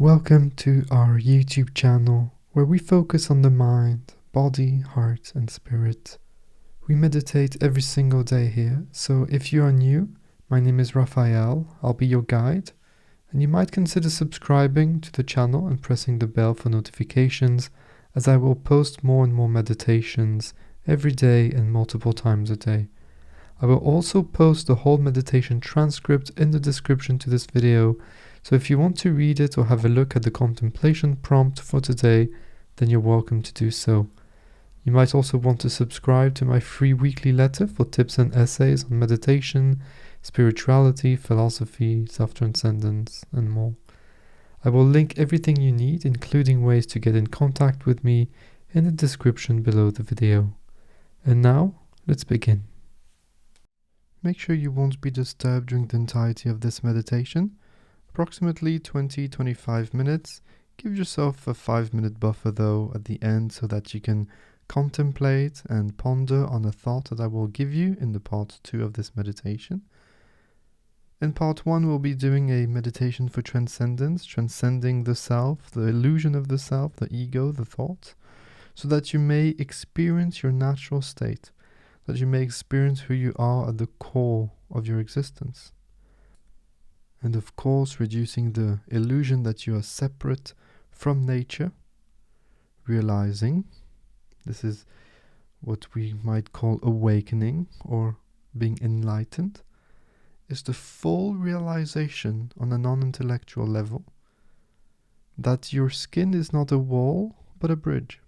Welcome to our YouTube channel where we focus on the mind, body, heart and spirit. We meditate every single day here, so if you are new, my name is Raphael, I'll be your guide, and you might consider subscribing to the channel and pressing the bell for notifications, as I will post more and more meditations every day and multiple times a day. I will also post the whole meditation transcript in the description to this video, so if you want to read it or have a look at the contemplation prompt for today, then you're welcome to do so. You might also want to subscribe to my free weekly letter for tips and essays on meditation, spirituality, philosophy, self-transcendence, and more. I will link everything you need, including ways to get in contact with me, in the description below the video. And now, let's begin. Make sure you won't be disturbed during the entirety of this meditation. Approximately 20-25 minutes. Give yourself a 5-minute buffer though at the end so that you can contemplate and ponder on a thought that I will give you in the part 2 of this meditation. In part 1 we'll be doing a meditation for transcendence, transcending the self, the illusion of the self, the ego, the thought, so that you may experience your natural state, that you may experience who you are at the core of your existence. And of course, reducing the illusion that you are separate from nature, realizing, this is what we might call awakening or being enlightened, is the full realization on a non-intellectual level that your skin is not a wall but a bridge,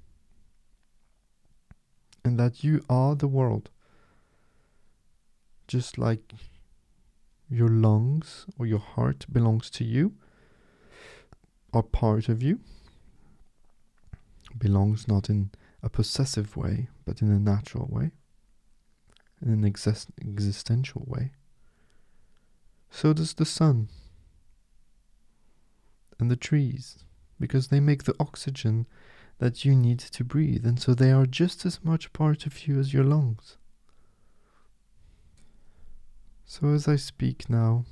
and that you are the world, just like your lungs or your heart belongs to you, are part of you, belongs not in a possessive way, but in a natural way, in an existential way. So does the sun and the trees, because they make the oxygen that you need to breathe, and so they are just as much part of you as your lungs. So as I speak now,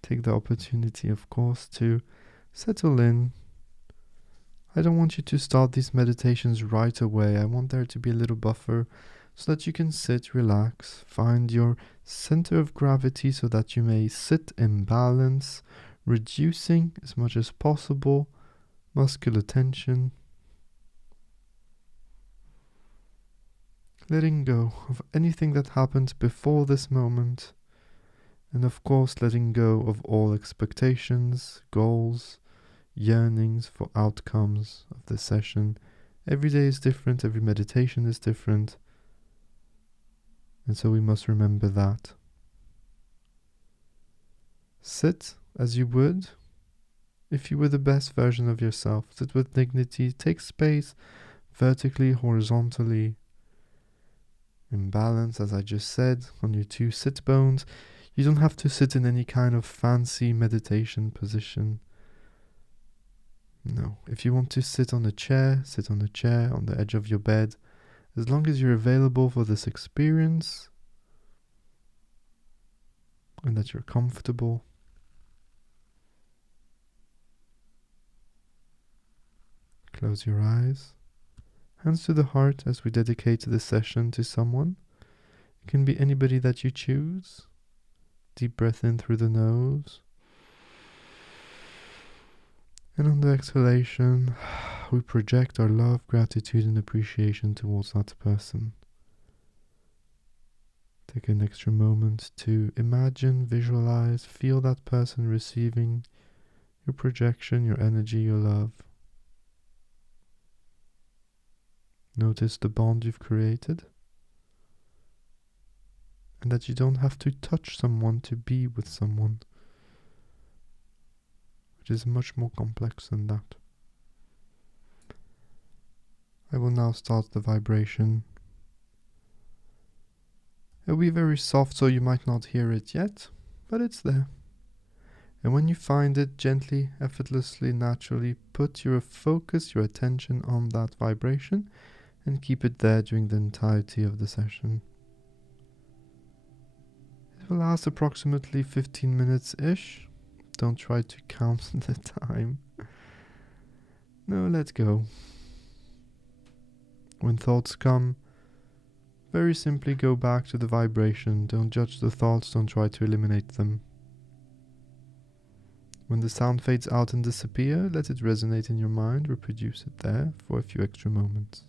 take the opportunity, of course, to settle in. I don't want you to start these meditations right away. I want there to be a little buffer so that you can sit, relax, find your center of gravity so that you may sit in balance, reducing as much as possible muscular tension, letting go of anything that happened before this moment. And of course, letting go of all expectations, goals, yearnings for outcomes of the session. Every day is different, every meditation is different. And so we must remember that. Sit as you would if you were the best version of yourself. Sit with dignity, take space vertically, horizontally, in balance, as I just said, on your two sit bones. You don't have to sit in any kind of fancy meditation position. No, if you want to sit on a chair, sit on a chair on the edge of your bed. As long as you're available for this experience and that you're comfortable. Close your eyes. Hands to the heart as we dedicate this session to someone. It can be anybody that you choose. Deep breath in through the nose. And on the exhalation, we project our love, gratitude, and appreciation towards that person. Take an extra moment to imagine, visualize, feel that person receiving your projection, your energy, your love. Notice the bond you've created. And that you don't have to touch someone to be with someone, which is much more complex than that. I will now start the vibration. It will be very soft, so you might not hear it yet, but it's there. And when you find it, gently, effortlessly, naturally, put your focus, your attention on that vibration, and keep it there during the entirety of the session. It will last approximately 15 minutes-ish. Don't try to count the time. No, let go. When thoughts come, very simply go back to the vibration. Don't judge the thoughts, don't try to eliminate them. When the sound fades out and disappears, let it resonate in your mind, reproduce it there for a few extra moments.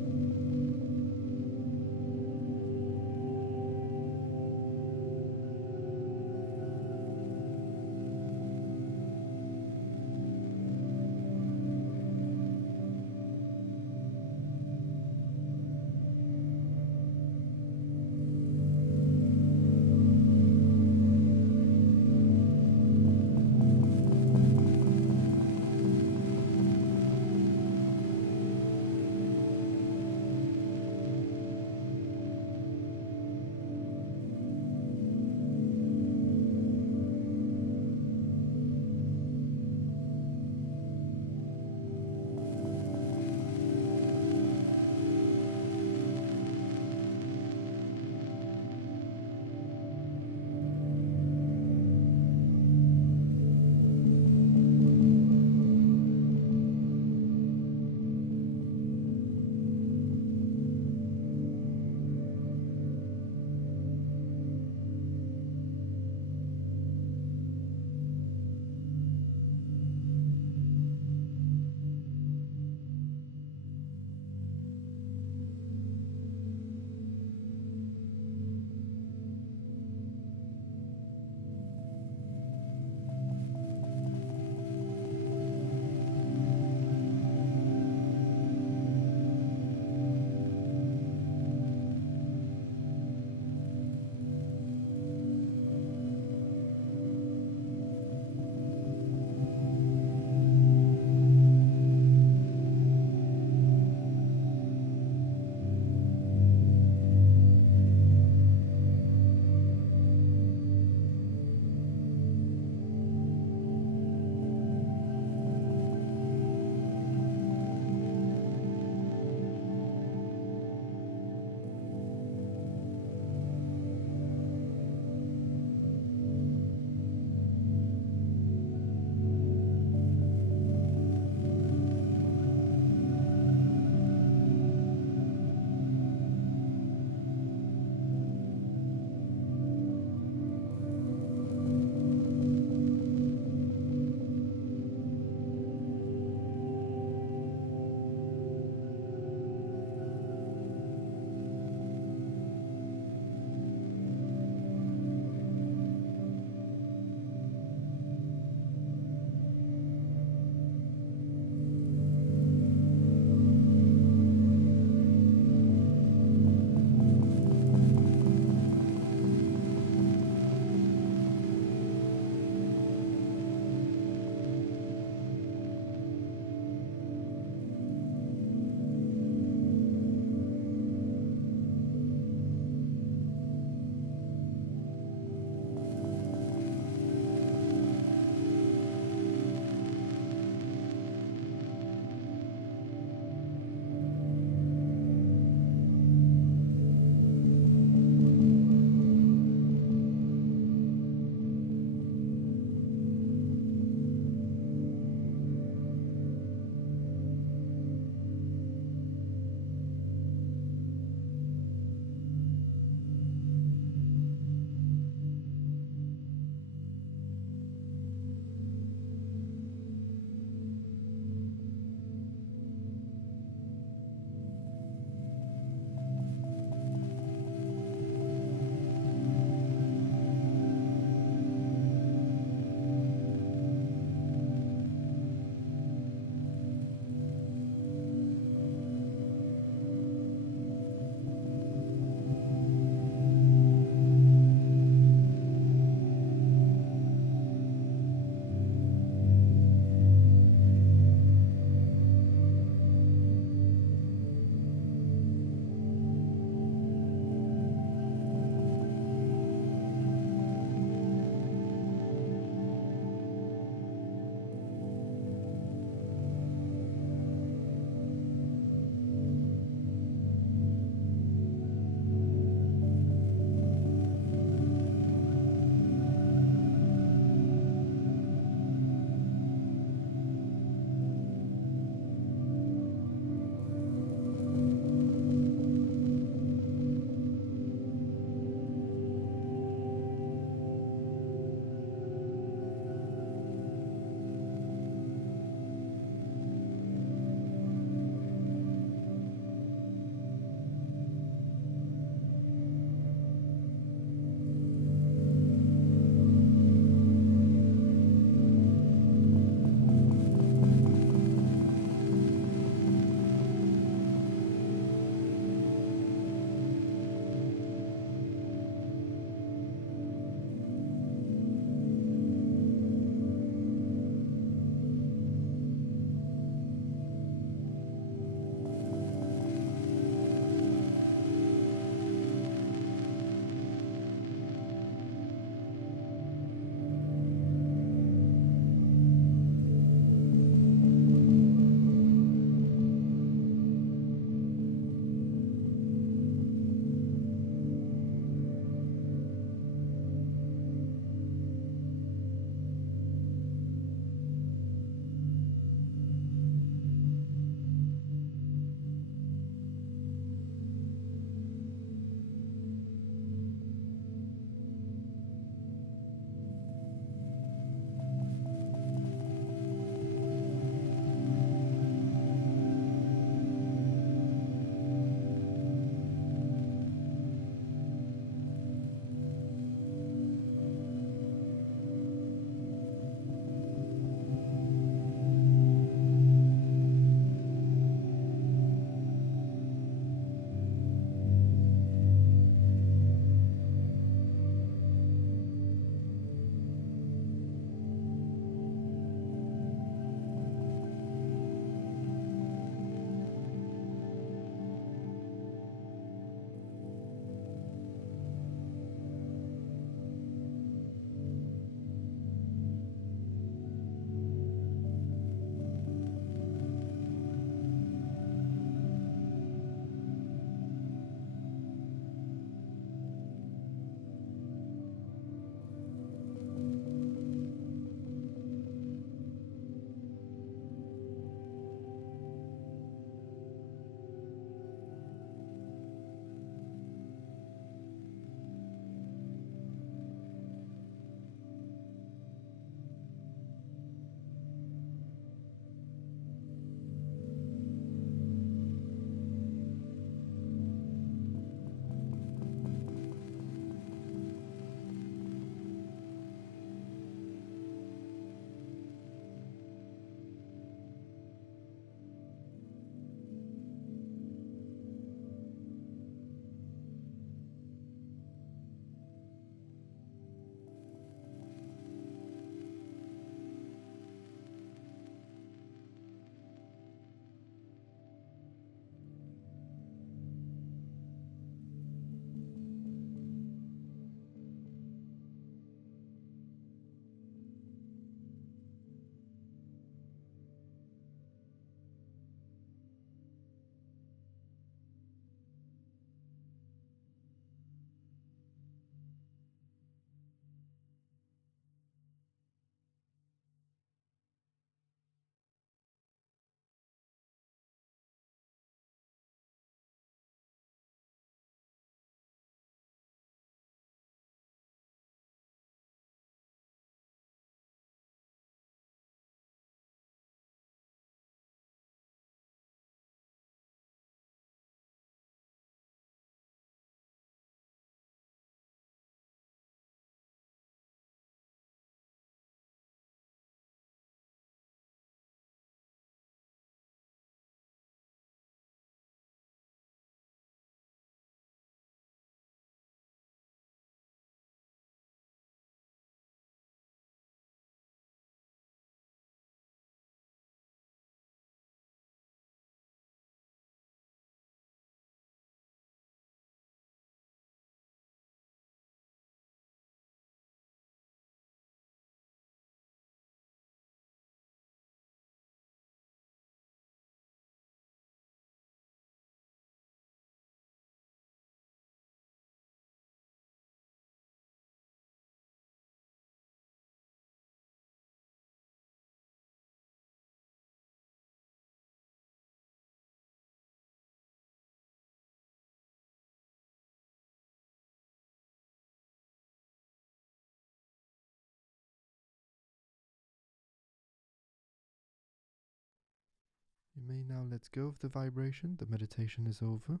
You may now let go of the vibration. The meditation is over.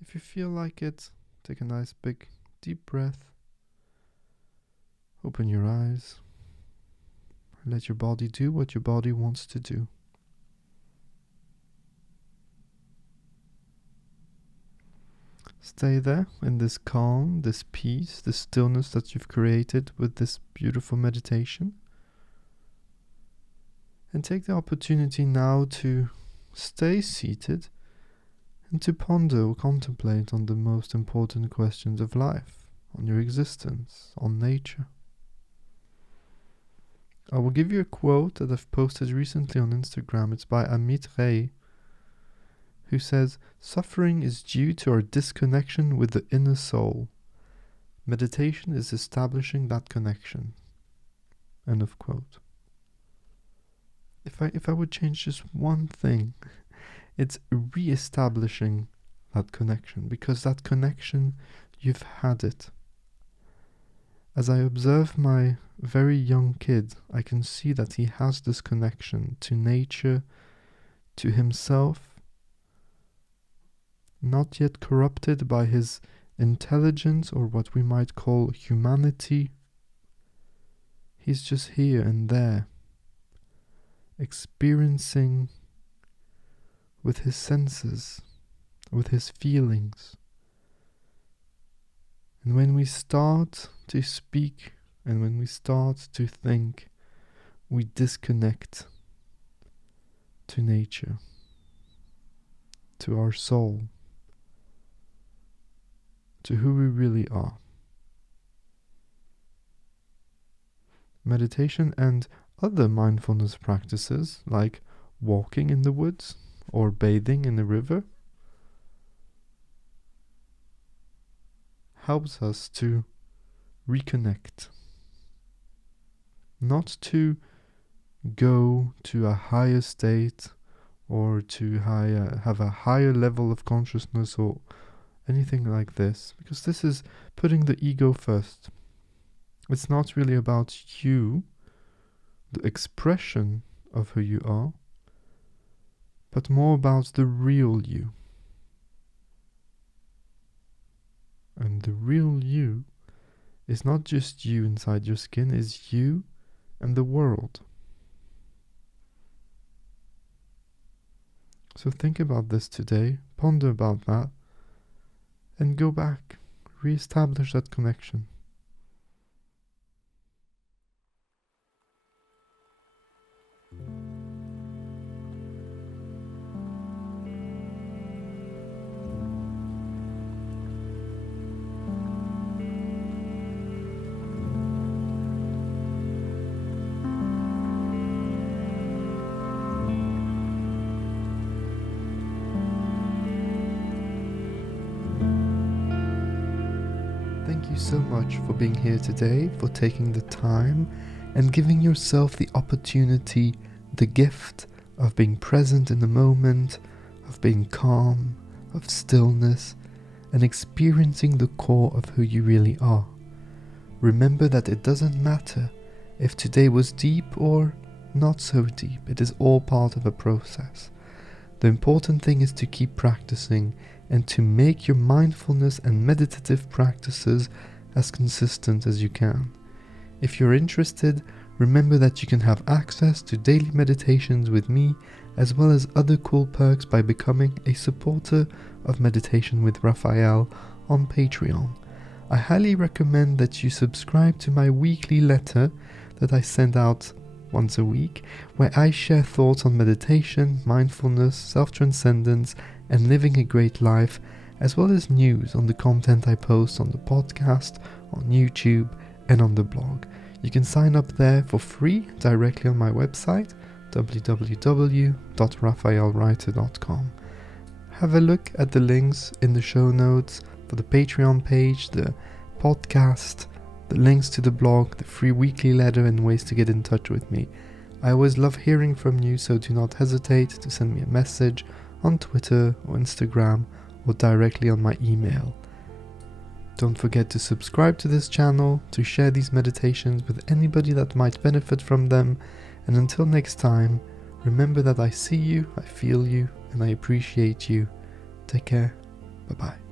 If you feel like it, take a nice big deep breath. Open your eyes. Let your body do what your body wants to do. Stay there in this calm, this peace, this stillness that you've created with this beautiful meditation. And take the opportunity now to stay seated and to ponder or contemplate on the most important questions of life, on your existence, on nature. I will give you a quote that I've posted recently on Instagram. It's by Amit Ray, who says, "Suffering is due to our disconnection with the inner soul. Meditation is establishing that connection." End of quote. If I would change just one thing, it's re-establishing that connection, because that connection, you've had it. As I observe my very young kid, I can see that he has this connection to nature, to himself, not yet corrupted by his intelligence or what we might call humanity. He's just here and there, experiencing with his senses, with his feelings. And when we start to speak and when we start to think, we disconnect to nature, to our soul, to who we really are. Meditation and other mindfulness practices, like walking in the woods or bathing in the river, helps us to reconnect, not to go to a higher state or to have a higher level of consciousness or anything like this, because this is putting the ego first. It's not really about you, the expression of who you are, but more about the real you. And the real you is not just you inside your skin, is you and the world. So think about this today, ponder about that, and go back, re-establish that connection. Thank you so much for being here today, for taking the time and giving yourself the opportunity, the gift of being present in the moment, of being calm, of stillness, and experiencing the core of who you really are. Remember that it doesn't matter if today was deep or not so deep. It is all part of a process. The important thing is to keep practicing and to make your mindfulness and meditative practices as consistent as you can. If you're interested, remember that you can have access to daily meditations with me, as well as other cool perks by becoming a supporter of Meditation with Raphael on Patreon. I highly recommend that you subscribe to my weekly letter that I send out once a week, where I share thoughts on meditation, mindfulness, self-transcendence, and living a great life, as well as news on the content I post on the podcast, on YouTube, and on the blog. You can sign up there for free directly on my website, www.raphaelreiter.com. Have a look at the links in the show notes for the Patreon page, the podcast, the links to the blog, the free weekly letter, and ways to get in touch with me. I always love hearing from you, so do not hesitate to send me a message on Twitter or Instagram or directly on my email. Don't forget to subscribe to this channel, to share these meditations with anybody that might benefit from them, and until next time, Remember that I see you, I feel you, and I appreciate you. Take care. Bye-bye.